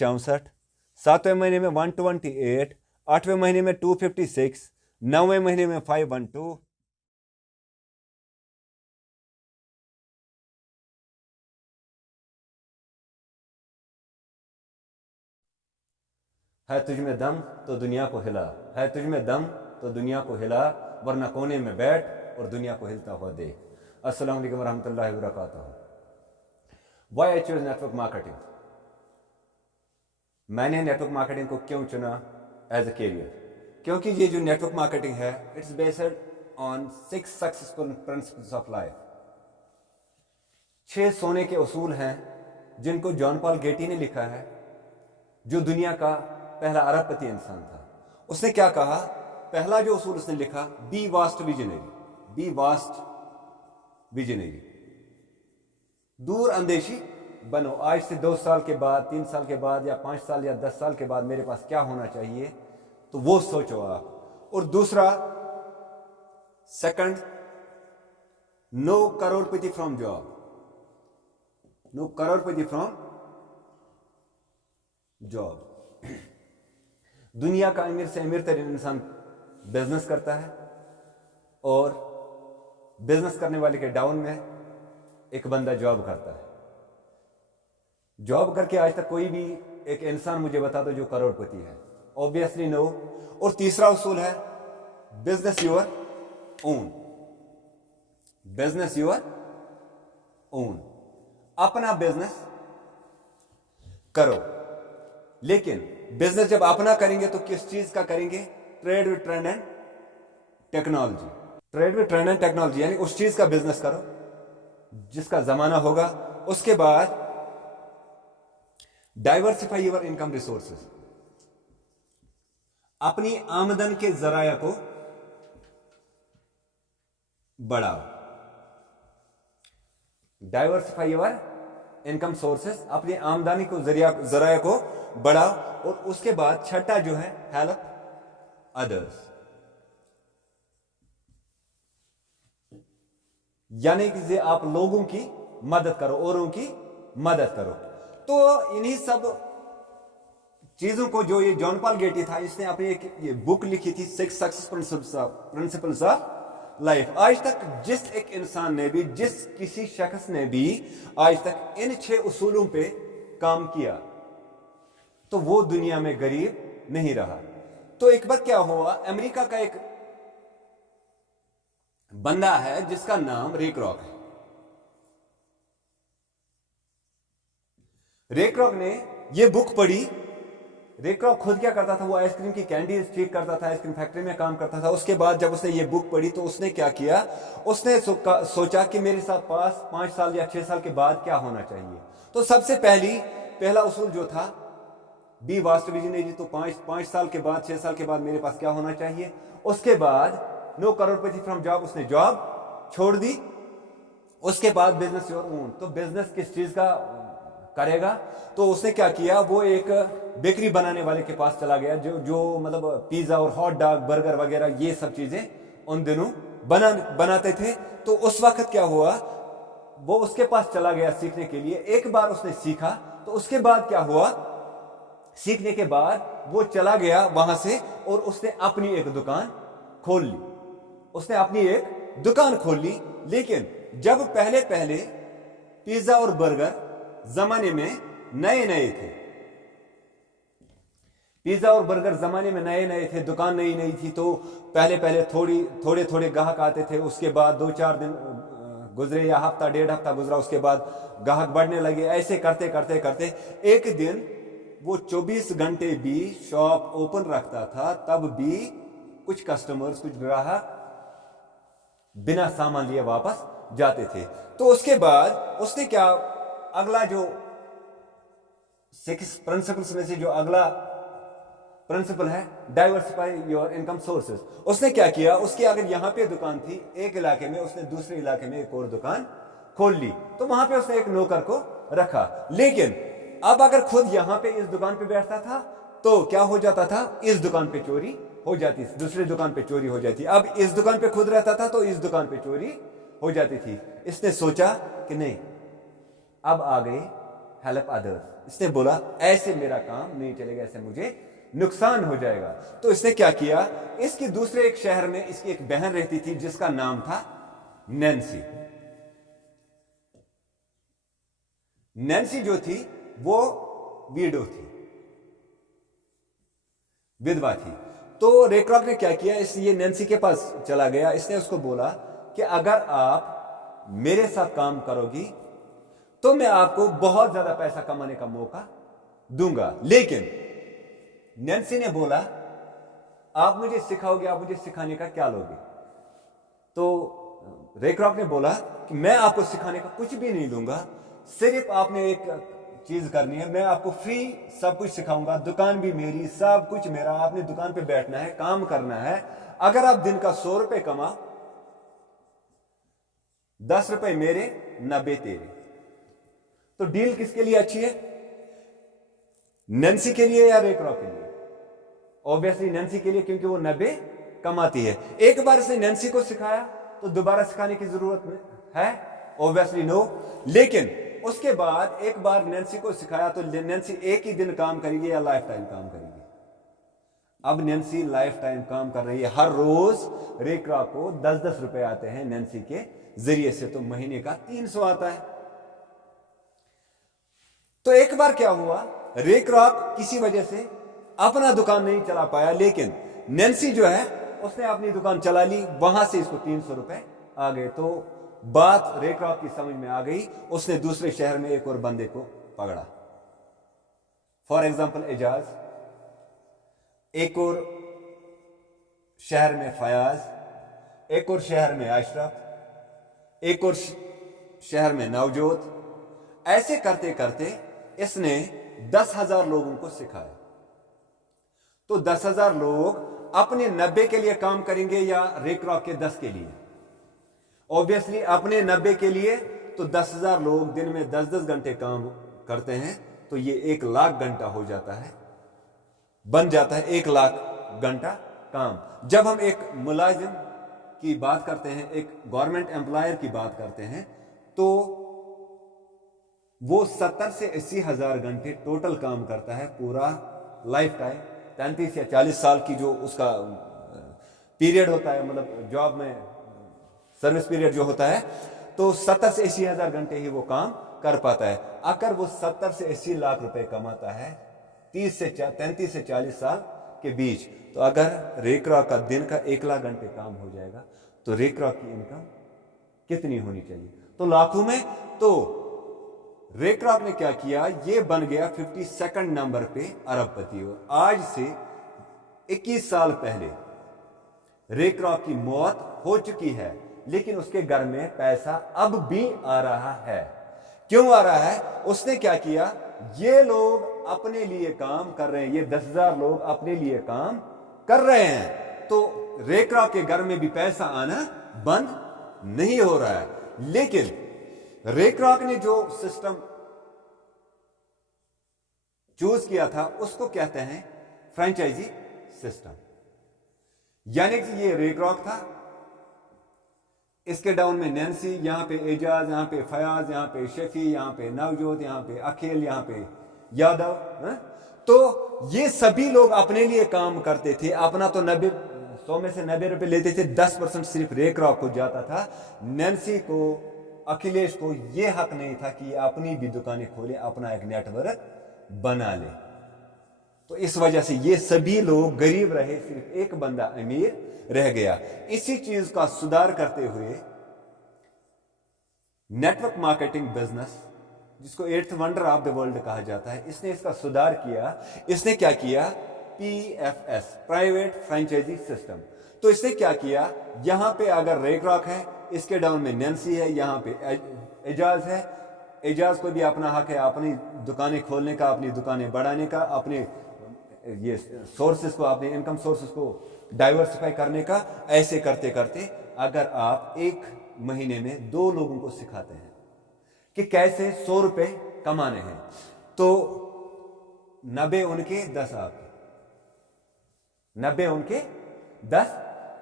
64, 7वें महीने में 128, 8वें महीने में 256, 9वें महीने में 512, है तुझ में दम तो दुनिया को हिला, है तुझ में दम तो दुनिया को हिला, वरना कोने में बैठ और दुनिया को हिलता हुआ देख। अस्सलाम वालेकुम वरहमतुल्लाहि वबरकातुहू। Why I chose network marketing? मैंने नेटवर्क मार्केटिंग को क्यों चुना एज अ कैरियर? क्योंकि ये जो नेटवर्क मार्केटिंग है, it's based on 6 successful principles of life. 6 सोने के उसूल हैं जिनको जॉन पॉल गेटी ने लिखा है, जो दुनिया का पहला अरबपति इंसान था। उसने क्या कहा? पहला जो उसूल उसने लिखा, be vast visionary, be vast visionary, दूर अंदेशी बनो। आज से 2 साल के बाद, 3 साल के बाद, या 5 साल या 10 साल के बाद मेरे पास क्या होना चाहिए, तो वो सोचो आप। और दूसरा, second, no crorepati from job, no crorepati from job. दुनिया का अमीर से अमीर तरीन इंसान बिजनेस करता है, और बिजनेस करने वाले के डाउन में एक बंदा जॉब करता है। जॉब करके आज तक कोई भी एक इंसान मुझे बता दो जो करोड़पति है? Obviously no. और तीसरा उसूल है, business your own, business your own, अपना बिजनेस करो। लेकिन बिजनेस जब अपना करेंगे तो किस चीज का करेंगे? Trade with trend and technology, trade with trend and technology, यानी उस चीज का बिजनेस करो जिसका जमाना होगा। उसके बाद डाइवर्सिफाई योर इनकम रिसोर्सेज, अपनी आमदन के जराया को बढ़ाओ। डाइवर्सिफाई योर इनकम सोर्सेज, अपनी आमदनी को जराया को बढ़ाओ। और उसके बाद छठा जो है, हेल्प अदर्स, यानी कि आप लोगों की मदद करो, औरों की मदद करो। तो इन्हीं सब चीजों को, जो ये जॉन पॉल गेटी था, इसने अपनी एक ये बुक लिखी थी, 6 सक्सेस प्रिंसिपल्स ऑफ लाइफ। आज तक जिस एक इंसान ने भी, जिस किसी शख्स ने भी आज तक इन 6 उसूलों पे काम किया, तो वो दुनिया में गरीब नहीं रहा। तो एक बार क्या हुआ, अमेरिका का एक बंदा है जिसका नाम रे क्रॉक है। रे क्रॉक ने ये बुक पढ़ी। रे क्रॉक खुद क्या करता था? वो आइसक्रीम की कैंडी ठीक करता था, आइसक्रीम फैक्ट्री में काम करता था। उसके बाद जब उसने ये बुक पढ़ी तो उसने क्या किया? उसने सोचा कि मेरे साथ पास 5 साल या 6 साल के बाद क्या होना चाहिए। तो सबसे पहला उसूल जो था, बी वास्ट विजनरी, तो 5 साल के बाद, 6 साल के बाद मेरे पास क्या होना चाहिए। उसके बाद नो करोड़पति फ्रॉम जॉब, उसने जॉब छोड़ दी। उसके बाद बिजनेस योर ओन, तो बिजनेस किस चीज का करेगा? तो उसने क्या किया? वो एक बेकरी बनाने वाले के पास चला गया, जो मतलब पिज्जा और हॉट डॉग, बर्गर वगैरह ये सब चीजें उन दिनों बनाते थे। तो उस वक्त क्या हुआ, वो उसके पास चला गया सीखने के लिए। एक बार उसने सीखा, तो उसके बाद क्या हुआ, सीखने के बाद वो चला गया वहां से और उसने अपनी एक दुकान खोल ली। उसने अपनी एक दुकान खोल ली। लेकिन जब पहले पिज्जा और बर्गर जमाने में नए थे, पिज्जा और बर्गर जमाने में नए थे, दुकान नई थी, तो पहले थोड़े ग्राहक आते थे। उसके बाद 2-4 दिन गुजरे या हफ्ता 1.5 हफ्ता गुजरा, उसके बाद ग्राहक बढ़ने लगे। ऐसे करते एक दिन वो 24 घंटे भी शॉप ओपन रखता था, तब भी कुछ कस्टमर्स, कुछ ग्राहक बिना सामान लिए वापस जाते थे। तो उसके बाद उसने क्या, अगला जो 6 प्रिंसिपल्स में से जो अगला प्रिंसिपल है, डाइवर्सिफाई योर इनकम सोर्सेज, उसने क्या किया? उसकी अगर यहां पे दुकान थी एक इलाके में, उसने दूसरे इलाके में एक और दुकान खोल ली। तो वहां पे उसने एक नौकर को रखा। लेकिन अब अगर खुद यहां पे इस दुकान पे बैठता था तो क्या हो जाता था? इस दुकान पे चोरी हो जाती, दूसरी दुकान पे चोरी हो जाती। अब इस दुकान पे खुद रहता था तो इस दुकान पे चोरी हो जाती थी। इसने सोचा कि नहीं, अब आ गए हेल्प अदर्स। इसने बोला ऐसे मेरा काम नहीं चलेगा, ऐसे मुझे नुकसान हो जाएगा। तो इसने क्या किया, इसकी दूसरे एक शहर में इसकी एक बहन रहती थी जिसका नाम था नैन्सी। नैन्सी जो थी वो विडो थी, विधवा थी। तो रे क्रॉक ने क्या किया, ये नैन्सी के पास चला गया। इसने उसको बोला कि अगर आप मेरे साथ काम करोगी तो मैं आपको बहुत ज्यादा पैसा कमाने का मौका दूंगा। लेकिन नैन्सी ने बोला आप मुझे सिखाओगे, आप मुझे सिखाने का क्या लोगे? तो रे क्रॉक ने बोला कि मैं आपको सिखाने का कुछ भी नहीं दूंगा, सिर्फ आपने एक चीज करनी है, मैं आपको फ्री सब कुछ सिखाऊंगा, दुकान भी मेरी, सब कुछ मेरा, आपने दुकान पे बैठना है, काम करना है। अगर आप दिन का 100 रुपए कमा, 10 रुपए मेरे, 90 तेरे। तो डील किसके लिए अच्छी है, नैन्सी के लिए या रे क्रॉक के लिए? ऑब्वियसली नैन्सी के लिए, क्योंकि वो 90 कमाती है। एक बार इसने नैन्सी को सिखाया तो दोबारा सिखाने की जरूरत है? Obviously no. लेकिन उसके बाद एक बार नैन्सी को सिखाया तो नैन्सी एक ही दिन काम करेगी या लाइफ टाइम काम करेगी? अब नैन्सी लाइफ टाइम काम कर रही है। हर रोज रे क्रॉक को 10-10 रुपए आते हैं नैन्सी के जरिए से, तो महीने का 300 आता है। तो एक बार क्या हुआ, रे क्रॉक किसी वजह से अपना दुकान नहीं चला पाया, लेकिन नैन्सी जो है उसने अपनी दुकान चला ली, वहां से इसको 300 रुपए आ गए। तो बात रे क्रॉक की समझ में आ गई, उसने दूसरे शहर में एक और बंदे को पकड़ा। फॉर एग्जाम्पल एजाज, एक और शहर में फयाज, एक और शहर में अशरफ, एक और शहर में नवजोत। ऐसे करते करते इसने 10,000 लोगों को सिखाया। तो 10,000 लोग अपने 90 के लिए काम करेंगे या रे क्रॉक के 10 के लिए? ऑब्वियसली अपने 90 के लिए। तो 10,000 लोग दिन में 10-10 घंटे काम करते हैं, तो ये 1 लाख घंटा हो जाता है, बन जाता है 1 लाख घंटा काम। जब हम एक मुलाजिम की बात करते हैं, एक गवर्नमेंट एम्प्लॉयर की बात करते हैं, तो वो 70 से 80 हजार घंटे टोटल काम करता है पूरा लाइफ टाइम। 33 या 40 साल की जो उसका पीरियड होता है, मतलब जॉब में सर्विस पीरियड जो होता है, तो 70 से 80 हजार घंटे ही वो काम कर पाता है। अगर वो 70 से 80 लाख रुपए कमाता है 33 से 40 साल के बीच, तो अगर रे क्रॉक का दिन का 1 लाख घंटे काम हो जाएगा तो रे क्रॉक की इनकम कितनी होनी चाहिए? तो लाखों में। तो रे क्रॉक ने क्या किया, ये बन गया 52nd नंबर पे अरबपति। और आज से 21 साल पहले रे क्रॉक की मौत हो चुकी है, लेकिन उसके घर में पैसा अब भी आ रहा है। क्यों आ रहा है? उसने क्या किया, ये लोग अपने लिए काम कर रहे हैं, ये 10,000 लोग अपने लिए काम कर रहे हैं, तो रे क्रॉक के घर में भी पैसा आना बंद नहीं हो रहा है। लेकिन रे क्रॉक ने जो सिस्टम चूज किया था उसको कहते हैं फ्रेंचाइजी सिस्टम। यानी कि ये रे क्रॉक था, इसके डाउन में नैन्सी, यहां पे एजाज, यहां पे फयाज, यहां पे शेफी, यहां पे नवजोत, यहां पे अखिल, यहां पे यादव। तो ये सभी लोग अपने लिए काम करते थे। अपना तो 100 में से 90 रुपए लेते थे, 10% सिर्फ रे क्रॉक को जाता था। नैन्सी को, अखिलेश को यह हक नहीं था कि अपनी भी दुकानें खोले, अपना एक नेटवर्क बना ले। तो इस वजह से ये सभी लोग गरीब रहे, सिर्फ एक बंदा अमीर रह गया। इसी चीज का सुधार करते हुए नेटवर्क मार्केटिंग बिजनेस, जिसको 8th wonder of the world कहा जाता है, इसने इसका सुधार किया। इसने क्या किया, PFS, प्राइवेट फ्रेंचाइजी सिस्टम। तो इसने क्या किया, यहां पे अगर रे क्रॉक है, इसके डाउन में नैन्सी है, यहां पे एजाज है, एजाज को भी अपना हक है अपनी दुकानें खोलने का, अपनी दुकानें बढ़ाने का, अपने ये सोर्सेस को, अपने इनकम सोर्सेस को डाइवर्सिफाई करने का। ऐसे करते करते अगर आप एक महीने में 2 लोगों को सिखाते हैं कि कैसे 100 रुपए कमाने हैं, तो 90 उनके 10 आपके, 90 उनके 10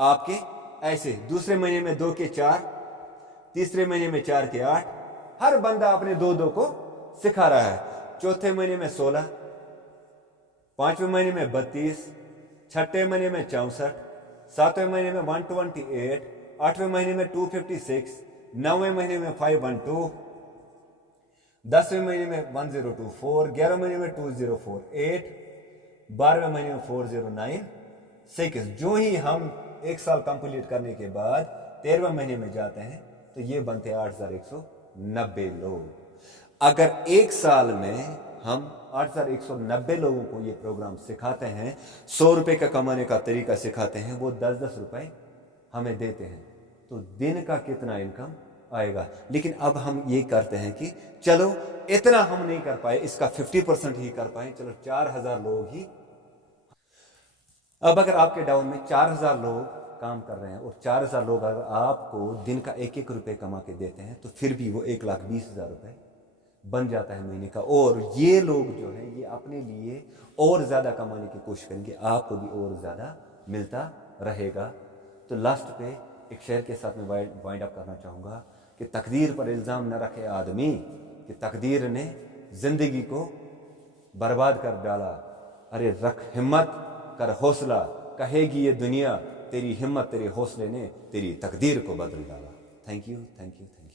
आपके। ऐसे दूसरे महीने में 2 के 4, तीसरे महीने में 4 के 8। हर बंदा अपने 2-2 को सिखा रहा है। चौथे महीने में 16, पांचवें महीने में 32, छठे महीने में 64, सातवें महीने में 128, आठवें महीने में 256, नौवें महीने में 512, 10वें महीने में 1024, 11वें महीने में 2048, 12वें महीने में 409, जो ही हम एक साल कंप्लीट करने के बाद 13वें महीने में जाते हैं तो ये बनते हैं 8190 लोग। अगर एक साल में हम 8190 लोगों को ये प्रोग्राम सिखाते हैं, 100 रुपए का कमाने का तरीका सिखाते हैं, वो 10-10 रुपए हमें देते हैं, तो दिन का कितना इनकम आएगा। लेकिन अब हम ये करते हैं कि चलो इतना हम नहीं कर पाए, इसका 50% ही कर पाए, चलो 4000 लोग ही। अब अगर आपके डाउन में 4000 लोग काम कर रहे हैं और 4000 लोग अगर आपको दिन का 1-1 रुपए कमा के देते हैं तो फिर भी वो 1,20,000 रुपए बन जाता है महीने का। और ये लोग जो है ये अपने लिए और ज़्यादा कमाने की कोशिश करेंगे, आपको भी और ज़्यादा मिलता रहेगा। तो लास्ट पे एक शेर के साथ में वाइंड अप करना चाहूँगा कि तकदीर पर इल्ज़ाम न रखे आदमी कि तकदीर ने ज़िंदगी को बर्बाद कर डाला। अरे रख हिम्मत, कर हौसला, कहेगी ये दुनिया तेरी हिम्मत तेरे हौसले ने तेरी तकदीर को बदल डाला। Thank you, thank you, thank you.